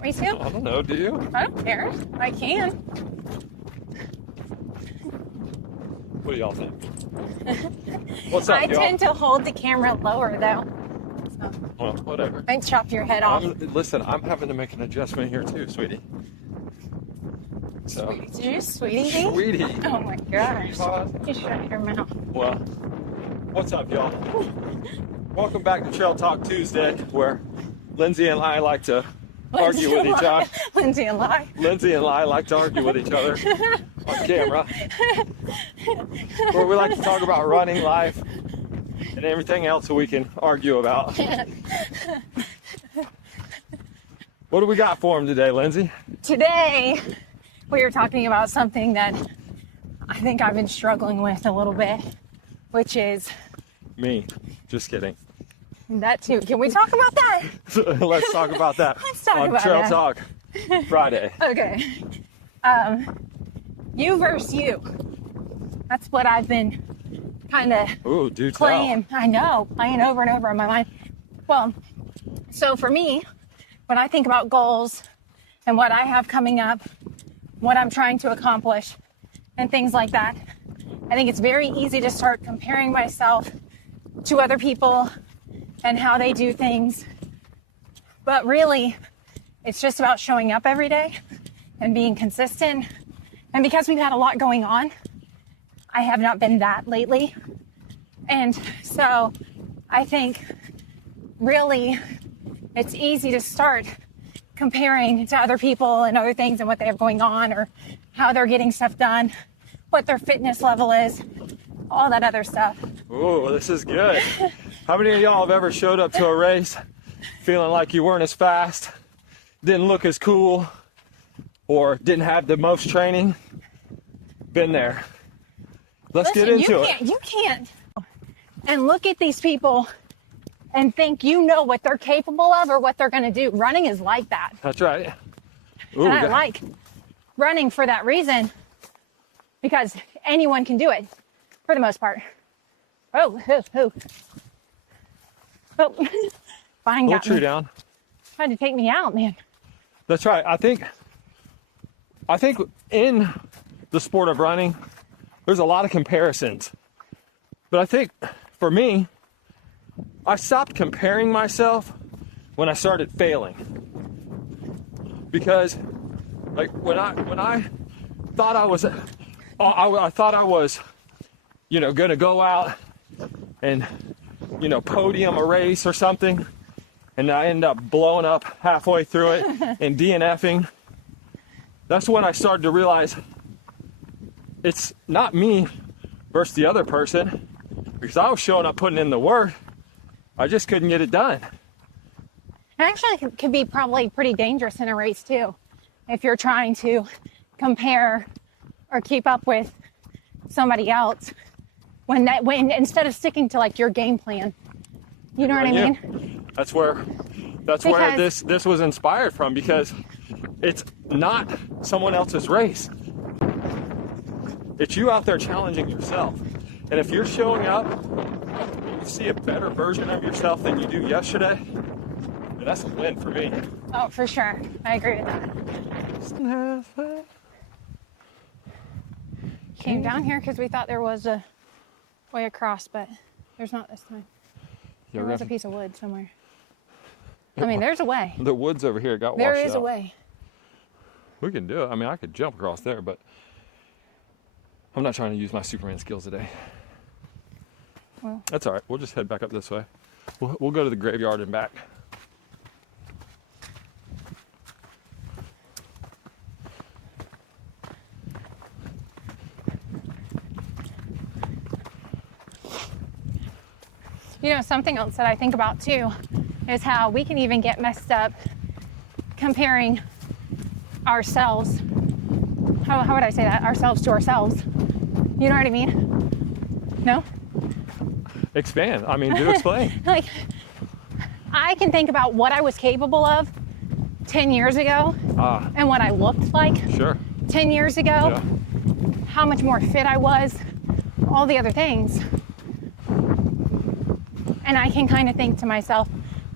want me to? I don't know, do you? I don't care. I can. What do y'all think? What's up, I y'all? tend to hold the camera lower, though. So Well, whatever. I'd chop your head off. Listen, I'm having to make an adjustment here too, sweetie. So, Did you sweetie me? sweetie. Oh my gosh. Pause. You shut your mouth. Well, what's up, y'all? Welcome back to Trail Talk Tuesday, where Lindsay and I like to argue with each other. Lindsay and Lai. Lindsay and I like to argue with each other on camera. Where we like to talk about running, life, and everything else that we can argue about. What do we got for him today, Lindsay? Today, we are talking about something that I think I've been struggling with a little bit, which is Me. Just kidding. that too. Can we talk about that? Let's talk about that Let's talk on about Trail that. Talk Friday. Okay. You versus you. That's what I've been kind of Ooh, do tell. playing. I know, playing over and over in my mind. Well, so for me, when I think about goals and what I have coming up, what I'm trying to accomplish, and things like that, I think it's very easy to start comparing myself to other people and how they do things. But really, it's just about showing up every day and being consistent. And because we've had a lot going on, I have not been that lately. And so I think really it's easy to start comparing to other people and other things and what they have going on or how they're getting stuff done, what their fitness level is, all that other stuff. Ooh, this is good. How many of y'all have ever showed up to a race feeling like you weren't as fast, didn't look as cool, or didn't have the most training? Been there. Let's get into it. You can't. And look at these people and think you know what they're capable of or what they're going to do. Running is like that. That's right. Ooh, And I like running for that reason because anyone can do it for the most part. Oh. Fine, Pull got tree me. down. Tried to take me out, man. That's right. I think in the sport of running, there's a lot of comparisons. But I think for me, I stopped comparing myself when I started failing. Because like when I thought I was gonna go out and podium a race or something, and I end up blowing up halfway through it and DNFing. That's when I started to realize it's not me versus the other person, because I was showing up, putting in the work. I just couldn't get it done. Actually, it could be probably pretty dangerous in a race too, if you're trying to compare or keep up with somebody else. When instead of sticking to like your game plan, you know what I mean? That's where this was inspired from, because it's not someone else's race. It's you out there challenging yourself. And if you're showing up, you see a better version of yourself than you do yesterday, then that's a win for me. Oh, for sure. I agree with that. Came down here because we thought there was a way across, but there's not this time. There was a piece of wood somewhere. I mean, there's a way. The woods over here got washed out. There is a way. We can do it. I mean, I could jump across there, but I'm not trying to use my Superman skills today. Well, That's all right. We'll just head back up this way. We'll go to the graveyard and back. something else that I think about too is how we can even get messed up comparing ourselves. How would I say that? Ourselves to ourselves. You know what I mean? No? Expand. I mean, do explain. Like, I can think about what I was capable of 10 years ago and what I looked like Sure. 10 years ago, Yeah. how much more fit I was, all the other things. And I can kind of think to myself,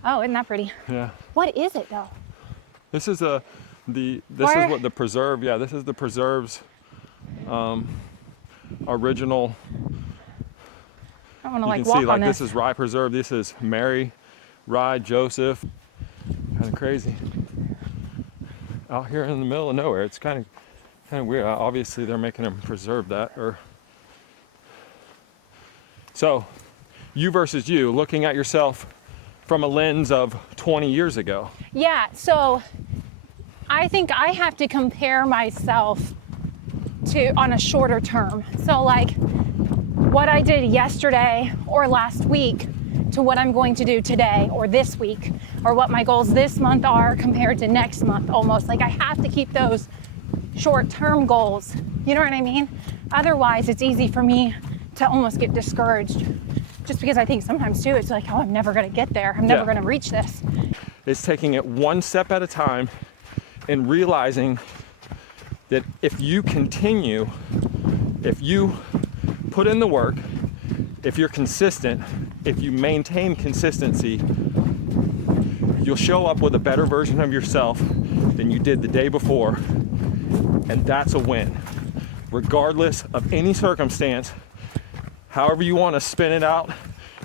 oh, isn't that pretty? Yeah. What is it though? This is this Where? is what the preserve. Yeah, this is the preserve's original. I want to You like can walk see on like this. this is Rye Preserve. This is Mary, Rye, Joseph. Kind of crazy. Out here in the middle of nowhere. It's kind of weird. Obviously, they're making them preserve that. Or so, you versus you, looking at yourself from a lens of 20 years ago. Yeah, so I think I have to compare myself to on a shorter term. So like what I did yesterday or last week to what I'm going to do today or this week, or what my goals this month are compared to next month almost. Like I have to keep those short-term goals. You know what I mean? Otherwise, it's easy for me to almost get discouraged. Just because I think sometimes too, it's like, oh, I'm never gonna get there. I'm never gonna reach this. It's taking it one step at a time and realizing that if you continue, if you put in the work, if you're consistent, if you maintain consistency, you'll show up with a better version of yourself than you did the day before. And that's a win. Regardless of any circumstance, however you want to spin it out,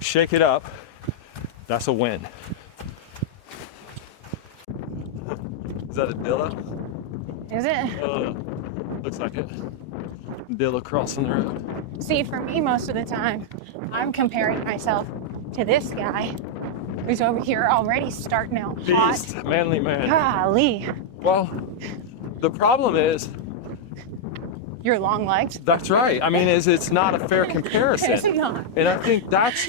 shake it up, that's a win. Is that a Dilla? Is it? Looks like it. Dilla crossing the road. See, for me, most of the time, I'm comparing myself to this guy who's over here already starting out hot. Beast, manly man. Golly, Well, the problem is, you're long-legged. that's right. I mean, it's not a fair comparison. It's not. And I think that's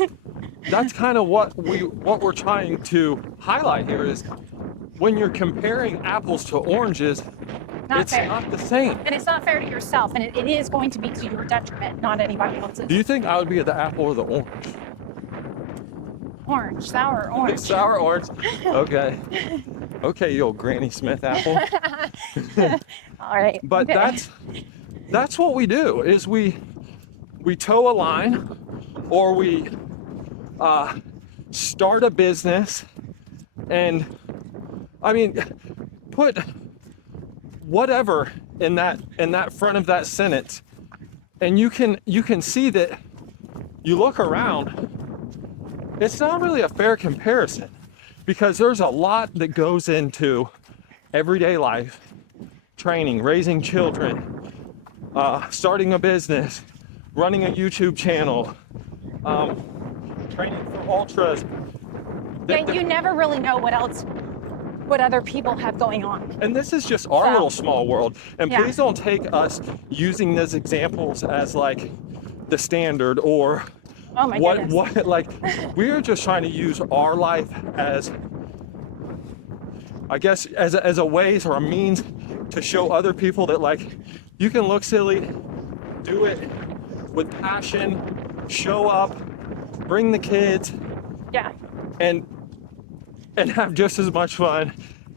kind of what we're trying to highlight here is when you're comparing apples to oranges, Not it's fair. not the same. And it's not fair to yourself, and it is going to be to your detriment, not anybody else's. Do you think I would be the apple or the orange? Orange, sour orange. Sour orange. Okay. Okay, you old Granny Smith apple. All right. But okay. that's what we do is we toe a line or we start a business, and I mean put whatever in that front of that sentence, and you can see that you look around, it's not really a fair comparison because there's a lot that goes into everyday life, training, raising children, starting a business, running a YouTube channel, training for ultras. Yeah, you never really know what other people have going on. And this is just our little small world. And Yeah. please don't take us using these examples as like the standard or Oh my goodness. what like we're just trying to use our life as, I guess, as a ways or a means to show other people that like you can look silly, do it with passion, show up, bring the kids, Yeah. and have just as much fun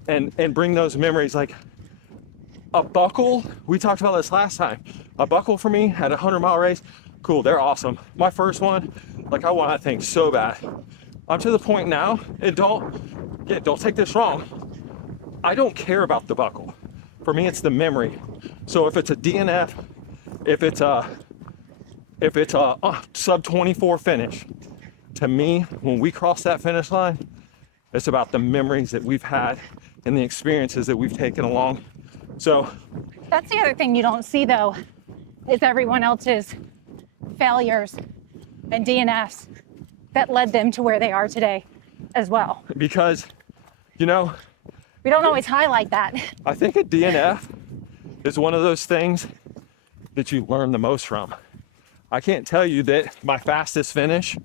and bring those memories. Like a buckle, we talked about this last time. A buckle for me at a 100-mile race, cool, they're awesome. My first one, like I want that thing so bad. I'm to the point now, and don't take this wrong, I don't care about the buckle. For me, it's the memory. So if it's a DNF, if it's a sub 24 finish, to me, when we cross that finish line, it's about the memories that we've had and the experiences that we've taken along. So That's the other thing you don't see though, is everyone else's failures and DNFs that led them to where they are today as well. because, you know, We don't always highlight that. I think a DNF is one of those things that you learn the most from. I can't tell you that my fastest finish,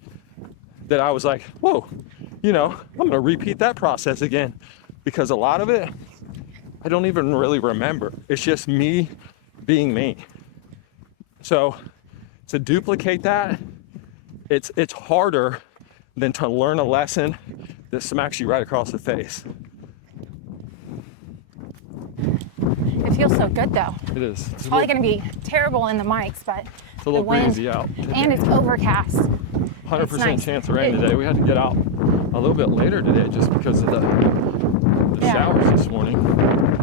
that I was like, whoa, you know, I'm gonna repeat that process again, because a lot of it, I don't even really remember. It's just me being me. So to duplicate that, it's harder than to learn a lesson that smacks you right across the face. It feels so good though. It is. It's probably going to be terrible in the mics, but It's a little the wind, breezy out today. and it's overcast. 100% nice. chance of rain today. We had to get out a little bit later today just because of the Yeah. showers this morning,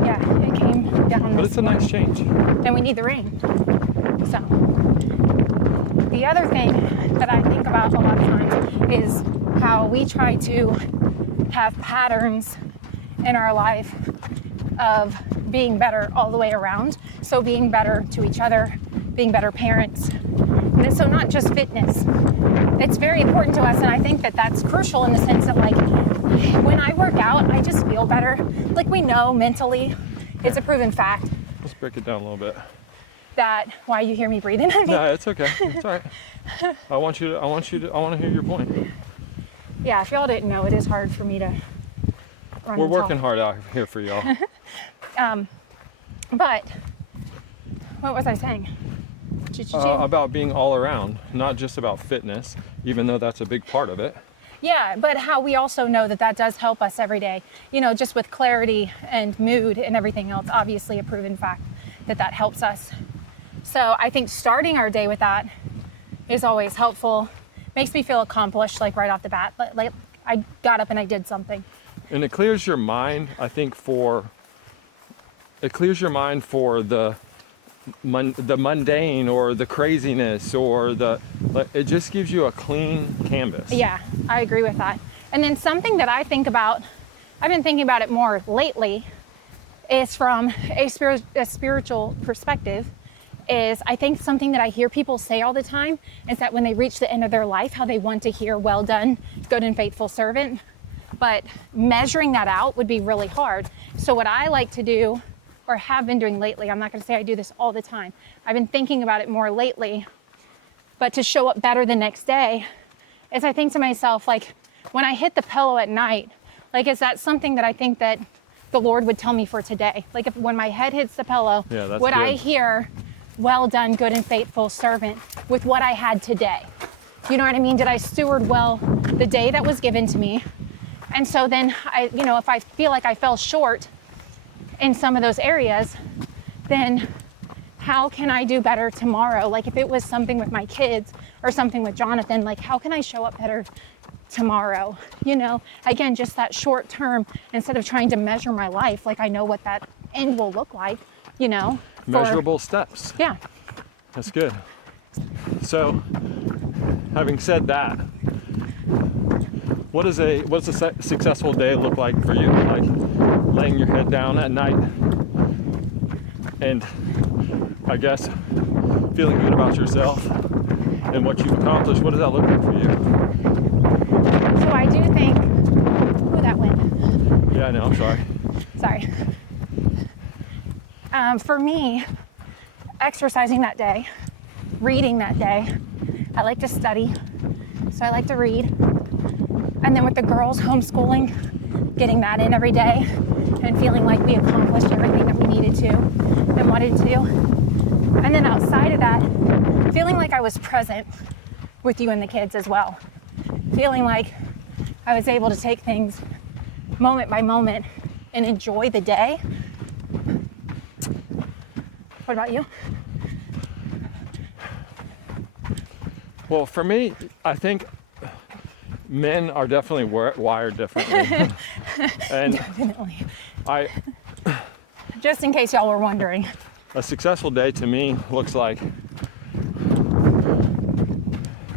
Yeah, it came down but this it's a nice change. and we need the rain. So the other thing that I think about a lot of times is how we try to have patterns in our life of being better all the way around. So being better to each other, being better parents. And so not just fitness. It's very important to us, and I think that that's crucial in the sense that, like, when I work out, I just feel better. Like, we know mentally, it's a proven fact Let's break it down a little bit. that, why you hear me breathing? No, it's okay. It's all right. I want to hear your point. Yeah, if y'all didn't know, it is hard for me to run We're and talk. working hard out here for y'all. But what was I saying? About being all around, not just about fitness, even though that's a big part of it. Yeah, but how we also know that that does help us every day. You know, just with clarity and mood and everything else, obviously a proven fact that that helps us. So I think starting our day with that is always helpful. Makes me feel accomplished, like right off the bat. Like I got up and I did something. And it clears your mind, I think, for the mundane or the craziness or it just gives you a clean canvas. Yeah, I agree with that. And then something that I think about, I've been thinking about it more lately, is from a spiritual perspective, is I think something that I hear people say all the time is that when they reach the end of their life, how they want to hear, well done, good and faithful servant. But measuring that out would be really hard. So what I like to do, or have been doing lately, I'm not going to say I do this all the time, I've been thinking about it more lately, but to show up better the next day, is I think to myself, like, when I hit the pillow at night, like, is that something that I think that the Lord would tell me for today? Like, when my head hits the pillow, Yeah, that's would I good. hear, well done, good and faithful servant, with what I had today? You know what I mean? Did I steward well the day that was given to me? And so then if I feel like I fell short in some of those areas, then how can I do better tomorrow? Like, if it was something with my kids or something with Jonathan, like, how can I show up better tomorrow? You know, again, just that short term, instead of trying to measure my life, like, I know what that end will look like, you know. Measurable steps. Yeah. That's good. So, having said that, what does a successful day look like for you? Like laying your head down at night and, I guess, feeling good about yourself and what you've accomplished. What does that look like for you? So I do think, ooh, that wind. Yeah, I know, I'm sorry. Sorry. For me, exercising that day, reading that day, I like to study, so I like to read. And then with the girls, homeschooling, getting that in every day and feeling like we accomplished everything that we needed to and wanted to. And then outside of that, feeling like I was present with you and the kids as well. Feeling like I was able to take things moment by moment and enjoy the day. What about you? Well, for me, I think men are definitely wired differently. And Definitely. Just in case y'all were wondering. A successful day to me looks like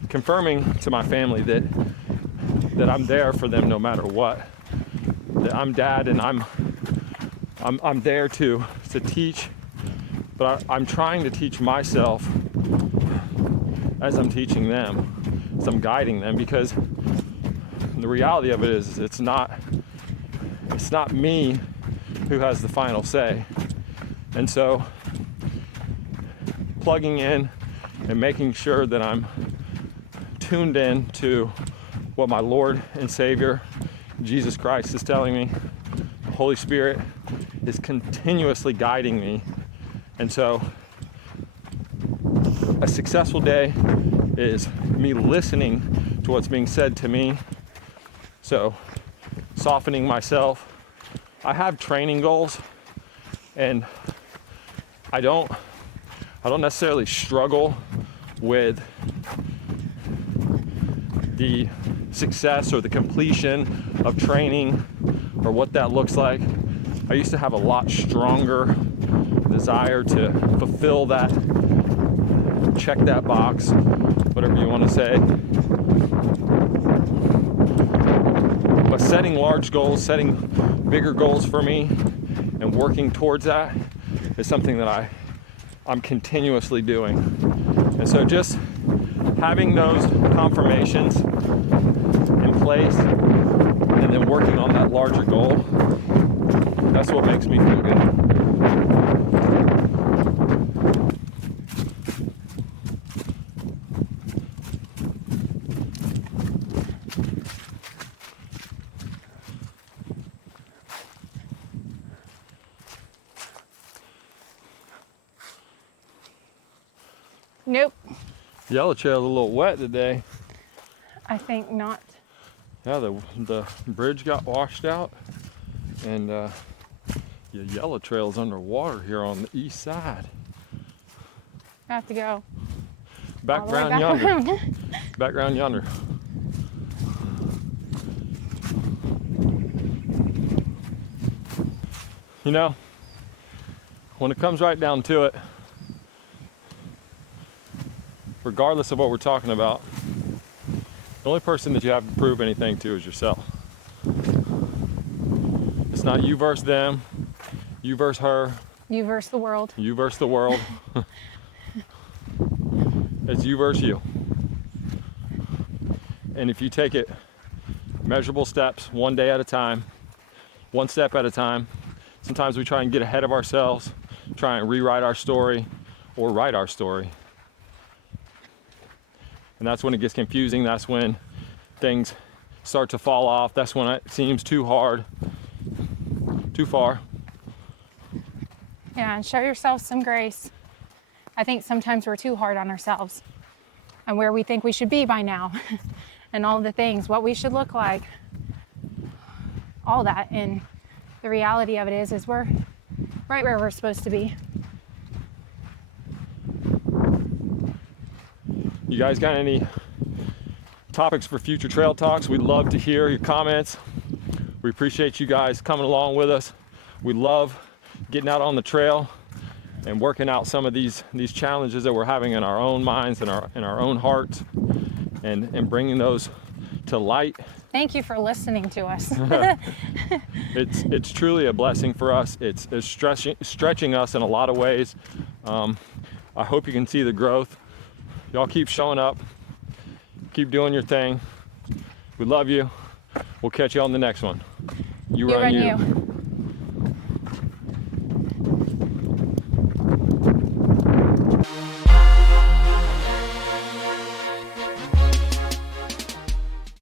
confirming to my family that I'm there for them no matter what. That I'm dad and I'm there to teach, but I'm trying to teach myself as I'm teaching them, as I'm guiding them, because the reality of it is it's not me who has the final say. And so plugging in and making sure that I'm tuned in to what my Lord and Savior Jesus Christ is telling me. The Holy Spirit is continuously guiding me. And so a successful day is me listening to what's being said to me. So softening myself. I have training goals, and I don't necessarily struggle with the success or the completion of training or what that looks like. I used to have a lot stronger desire to fulfill that, check that box, whatever you want to say. But setting large goals, setting bigger goals for me, and working towards that is something that I'm continuously doing. And so just having those confirmations in place and then working on that larger goal, that's what makes me feel good. Nope. Yellow Trail's a little wet today. I think not. Yeah, the bridge got washed out, and the Yellow Trail's underwater here on the east side. I have to go. Back all the way around back yonder. around. Back around yonder. You know, when it comes right down to it, regardless of what we're talking about, the only person that you have to prove anything to is yourself. It's not you versus them, you versus her, You versus the world. you versus the world. It's you versus you. And if you take it measurable steps, one day at a time, one step at a time, sometimes we try and get ahead of ourselves, try and rewrite our story or write our story. And that's when it gets confusing. That's when things start to fall off. That's when it seems too hard, too far. Yeah, and show yourself some grace. I think sometimes we're too hard on ourselves and where we think we should be by now and all the things, what we should look like, all that. And the reality of it is we're right where we're supposed to be. You guys got any topics for future trail talks? We'd love to hear your comments. We appreciate you guys coming along with us. We love getting out on the trail and working out some of these challenges that we're having in our own minds and in our own hearts, and bringing those to light. Thank you for listening to us. It's truly a blessing for us. It's stretching us in a lot of ways. I hope you can see the growth. Y'all keep showing up, keep doing your thing. We love you. We'll catch you on the next one. You run you.